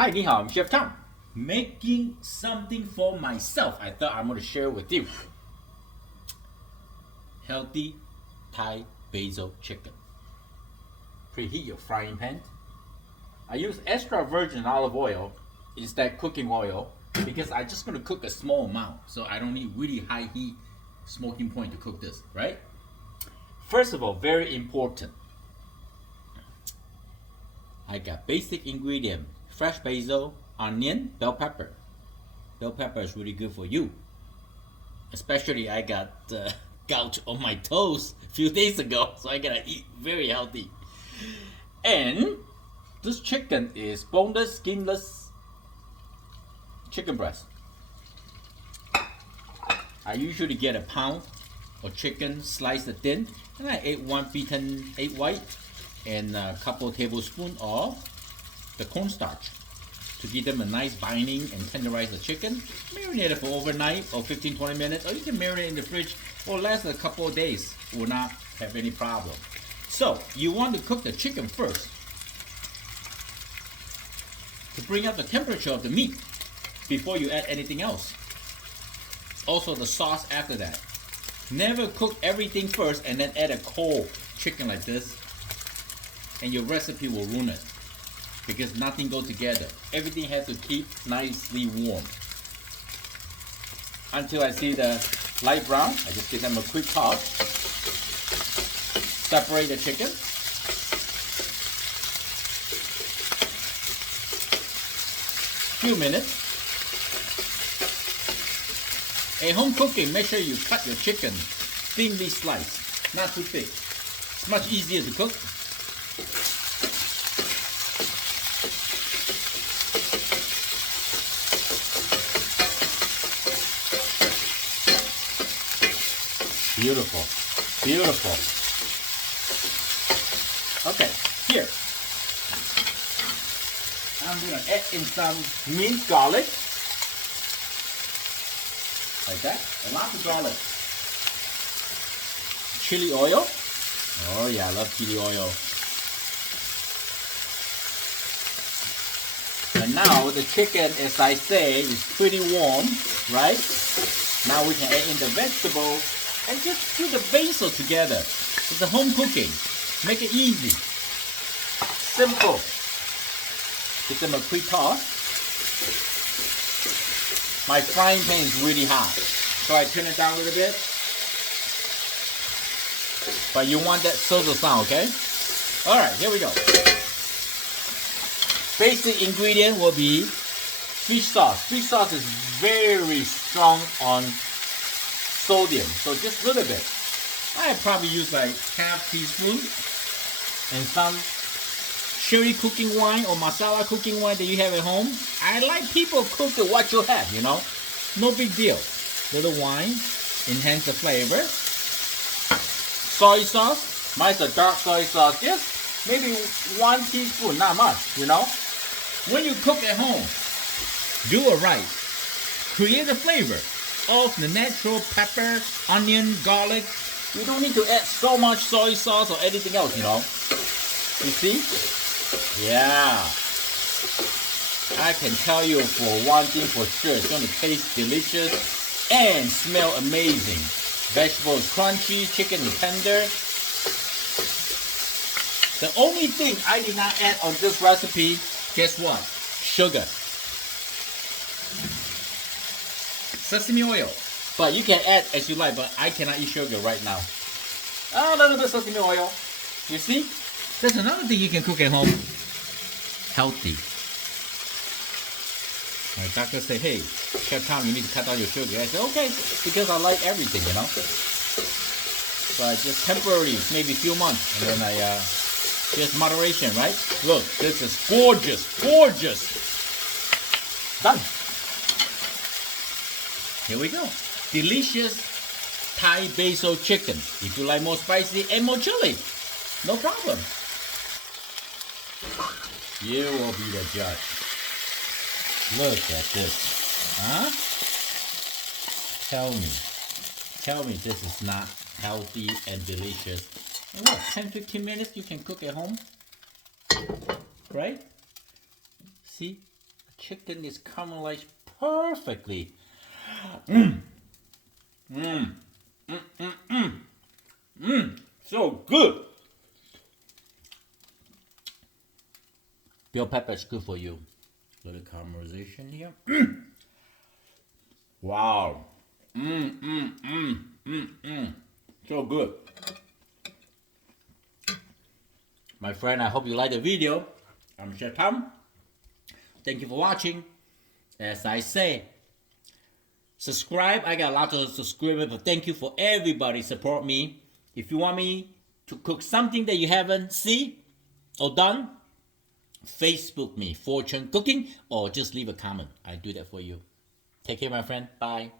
Hi, ni hao, I'm Chef Tom. Making something for myself. I thought I'm going to share with you. Healthy Thai basil chicken. Preheat your frying pan. I use extra virgin olive oil instead cooking oil because I'm just going to cook a small amount. So I don't need really high heat smoking point to cook this, right? First of all, very important. I got basic ingredient: fresh basil, onion, bell pepper. Bell pepper is really good for you. Especially I got gout on my toes a few days ago, so I gotta eat very healthy. And this chicken is boneless, skinless chicken breast. I usually get a pound of chicken, slice it thin, and I ate one beaten egg white and a couple tablespoons of the cornstarch to give them a nice binding and tenderize the chicken. Marinate it for overnight or 15-20 minutes, or you can marinate in the fridge or last a couple of days. Will not have any problem. So you want to cook the chicken first to bring up the temperature of the meat before you add anything else. Also the sauce after that. Never cook everything first and then add a cold chicken like this, and your recipe will ruin it because nothing goes together. Everything has to keep nicely warm. Until I see the light brown, I just give them a quick toss. Separate the chicken. Few minutes. At home cooking, make sure you cut your chicken thinly sliced, not too thick. It's much easier to cook. Beautiful, beautiful. Okay, here. I'm gonna add in some minced garlic. Like that, a lot of garlic. Chili oil. Oh yeah, I love chili oil. And now the chicken, as I say, is pretty warm, right? Now we can add in the vegetable and just put the basil together. It's a home cooking. Make it easy. Simple. Give them a quick toss. My frying pan is really hot, so I turn it down a little bit. But you want that sizzle sound, okay? Alright, here we go. Basic ingredient will be fish sauce. Fish sauce is very strong on sodium, so just a little bit. I probably use like half teaspoon and some cherry cooking wine or masala cooking wine that you have at home. I like people cook it what you have, you know. No big deal. Little wine, enhance the flavor. Soy sauce. Mine's a dark soy sauce. Just maybe 1 teaspoon, not much, you know. When you cook at home, do it right. Create a flavor of the natural pepper, onion, garlic. You don't need to add so much soy sauce or anything else, you know. You see? Yeah. I can tell you for one thing for sure, it's going to taste delicious and smell amazing. Vegetables crunchy, chicken is tender. The only thing I did not add on this recipe, guess what? Sugar. Sesame oil. But you can add as you like, but I cannot eat sugar right now. A little bit of sesame oil. You see? There's another thing you can cook at home. Healthy. My doctor say, hey, Chef Tom, you need to cut down your sugar. I said, okay, because I like everything, you know. So I just temporarily, maybe a few months, and then I just moderation, right? Look, this is gorgeous, gorgeous. Done. Here we go. Delicious Thai basil chicken. If you like more spicy and more chili, no problem. You will be the judge. Look at this. Huh? Tell me this is not healthy and delicious. And what, 10-15 minutes you can cook at home? Right? See? chicken is caramelized perfectly. So good. Bell pepper is good for you. Little caramelization here. Wow. So good. My friend, I hope you like the video. I'm Chef Tom. Thank you for watching. As I say, subscribe. I got a lot of subscribers, but thank you for everybody support me. If you want me to cook something that you haven't seen or done, Facebook me, Fortune Cooking, or just leave a comment. I do that for you. Take care, my friend. Bye.